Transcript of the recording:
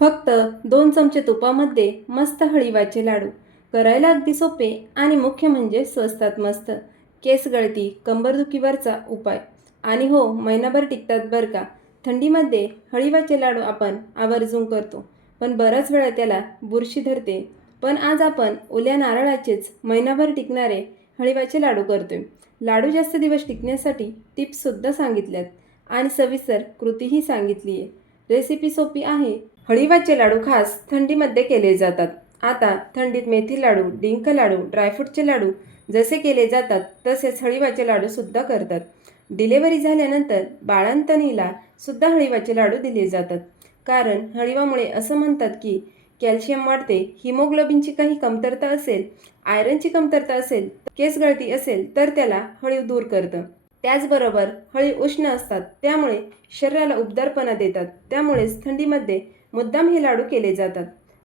फक्त 2 चमचे तुपामध्ये मस्त हळीवाचे लाडू. करायला अगदी सोपे आणि मुख्य म्हणजे स्वस्तात मस्त. केस गळती, कंबरदुखीवरचा उपाय. आणि हो, महिनाभर टिकतात बरं का. थंडीमध्ये हळीवाचे लाडू आपण आवर्जून करतो, पण बराच वेळा त्याला बुरशी धरते. पण आज आपण ओल्या नारळाचेच महिनाभर टिकणारे हळीवाचे लाडू करतोय. लाडू जास्त दिवस टिकण्यासाठी टिप्ससुद्धा सांगितल्यात आणि सविस्तर कृतीही सांगितली आहे. रेसिपी सोपी आहे. हळीवाचे लाडू खास थंडीमध्ये केले जातात. आता थंडीत मेथी लाडू, डिंक लाडू, ड्रायफ्रूटचे लाडू जसे केले जातात तसेच हळीवाचे लाडूसुद्धा करतात. डिलेव्हरी झाल्यानंतर बाळंतणीला सुद्धा हळीवाचे लाडू दिले जातात. कारण हळीवामुळे असं म्हणतात की कॅल्शियम वाढते, हिमोग्लोबिनची काही कमतरता असेल, आयरनची कमतरता असेल, केस गळती असेल तर त्याला हळीव दूर करतं. त्याचबरोबर हळी उष्ण असतात, त्यामुळे शरीराला उबदारपणा देतात. त्यामुळेच थंडीमध्ये मुद्दाम हे लाडू केले जातात.